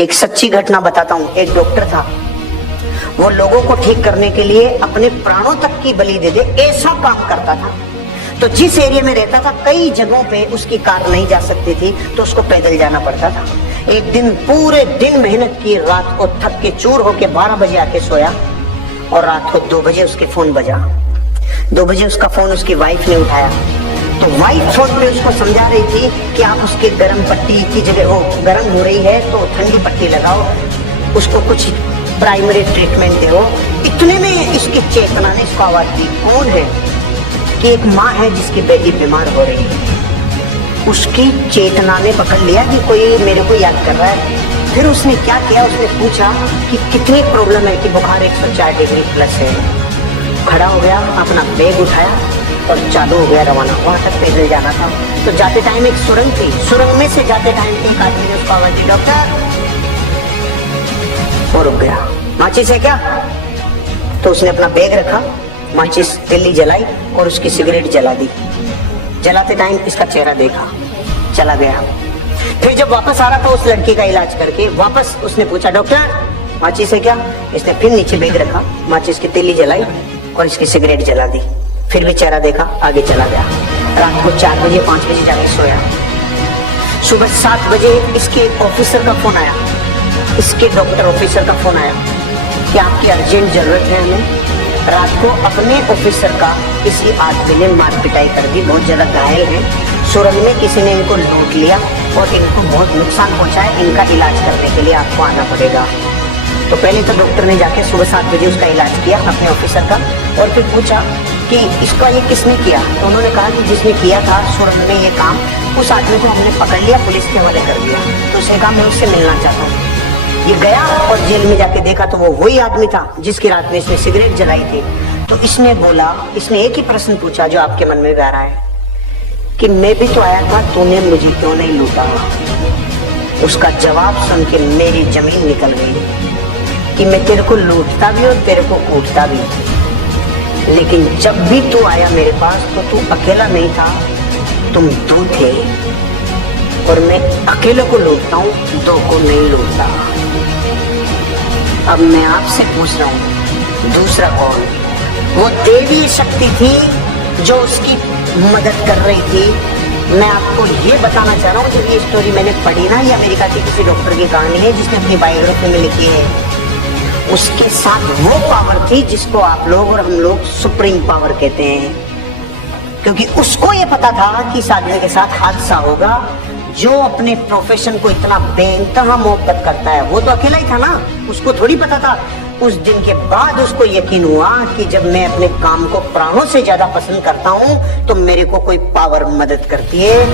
एक सच्ची घटना बताता हूँ। एक डॉक्टर था, वो लोगों को ठीक करने के लिए अपने प्राणों तक की बलि दे दे ऐसा काम करता था। तो जिस एरिया में रहता था कई जगहों पे उसकी कार नहीं जा सकती थी, तो उसको पैदल जाना पड़ता था। एक दिन पूरे दिन मेहनत की, रात को थक के चूर होके 12 बजे आके सोया और रात को 2 बजे उसके फोन बजा। 2 बजे उसका फोन उसकी वाइफ ने उठाया, तो वाइफ फोन पे उसको समझा रही थी कि आप उसके गर्म पट्टी की जगह, वो गर्म हो रही है तो ठंडी पट्टी लगाओ, उसको कुछ प्राइमरी ट्रीटमेंट दो। इतने में इसकी चेतना ने इसको आवाज दी, कौन है? कि एक माँ है जिसकी बेटी बीमार हो रही है। उसकी चेतना ने पकड़ लिया कि कोई मेरे को याद कर रहा है। फिर उसने क्या किया, उसने पूछा कि कितनी प्रॉब्लम है, कि बुखार 104 डिग्री प्लस है। खड़ा हो गया, अपना बैग उठाया और चालू हो गया रवाना। वहां तक पैदल जाना था। तो जाते टाइम एक सुरंग थी, सुरंग में से जाते टाइम एक आदमी ने उसको आवाज दी, डॉक्टर। वो रुक गया। माचिस है क्या? तो उसने अपना बैग रखा, माचिस तिल्ली जलाई और उसकी सिगरेट जला दी। जलाते टाइम इसका चेहरा देखा, चला गया। फिर जब वापस आ रहा था उस लड़की का इलाज करके, वापस उसने पूछा, डॉक्टर माचिस है क्या? इसने फिर नीचे बैग रखा, माचिस की तिल्ली जलाई और इसकी सिगरेट जला दी। फिर भी चेहरा देखा, आगे चला गया। रात को 4 बजे 5 बजे जाके सोया। सुबह 7 बजे इसके ऑफिसर का फोन आया, इसके डॉक्टर ऑफिसर का फोन आया कि आपकी अर्जेंट जरूरत है हमें। रात को अपने ऑफिसर का किसी आदमी ने मार पिटाई कर दी, बहुत ज्यादा घायल है। सुरंग में किसी ने इनको लूट लिया और इनको बहुत नुकसान पहुंचाया। इनका इलाज करने के लिए आपको आना पड़ेगा। तो पहले तो डॉक्टर ने जाके सुबह 7 बजे उसका इलाज किया अपने ऑफिसर का, और फिर पूछा कि इसका ये किसने किया? तो उन्होंने कहा कि जिसने किया था सुरंग में ये काम, उस आदमी को हमने पकड़ लिया, पुलिस के हवाले कर दिया। तो उसने कहा मैं उससे मिलना चाहता हूँ। ये गया और जेल में जाके देखा तो वो वही आदमी था जिसकी रात में इसने सिगरेट जलाई थी। तो इसने बोला, इसने एक ही प्रश्न पूछा जो आपके मन में भी आ रहा है कि मैं भी तो आया था, तूने मुझे क्यों नहीं लूटा? उसका जवाब सुन के मेरी जमीन निकल गई कि मैं तेरे को लूटता भी और तेरे को कूटता भी, लेकिन जब भी तू आया मेरे पास तो तू अकेला नहीं था, तुम 2 थे, और मैं अकेले को लूटता हूँ, 2 को नहीं लूटता। अब मैं आपसे पूछ रहा हूँ, दूसरा कौन? वो देवी शक्ति थी जो उसकी मदद कर रही थी। मैं आपको ये बताना चाह रहा हूँ, जब ये स्टोरी मैंने पढ़ी ना, ये अमेरिका की किसी डॉक्टर की कहानी है जिसने अपनी बायोग्राफी में लिखी है। उसके साथ वो पावर थी जिसको आप लोग और हम लोग सुप्रीम पावर कहते हैं, क्योंकि उसको ये पता था कि इस आदमी के साथ हादसा होगा जो अपने प्रोफेशन को इतना बेइंतहा मोहब्बत करता है। वो तो अकेला ही था ना, उसको थोड़ी पता था। उस दिन के बाद उसको यकीन हुआ कि जब मैं अपने काम को प्राणों से ज्यादा पसंद करता हूँ तो मेरे को कोई पावर मदद करती है।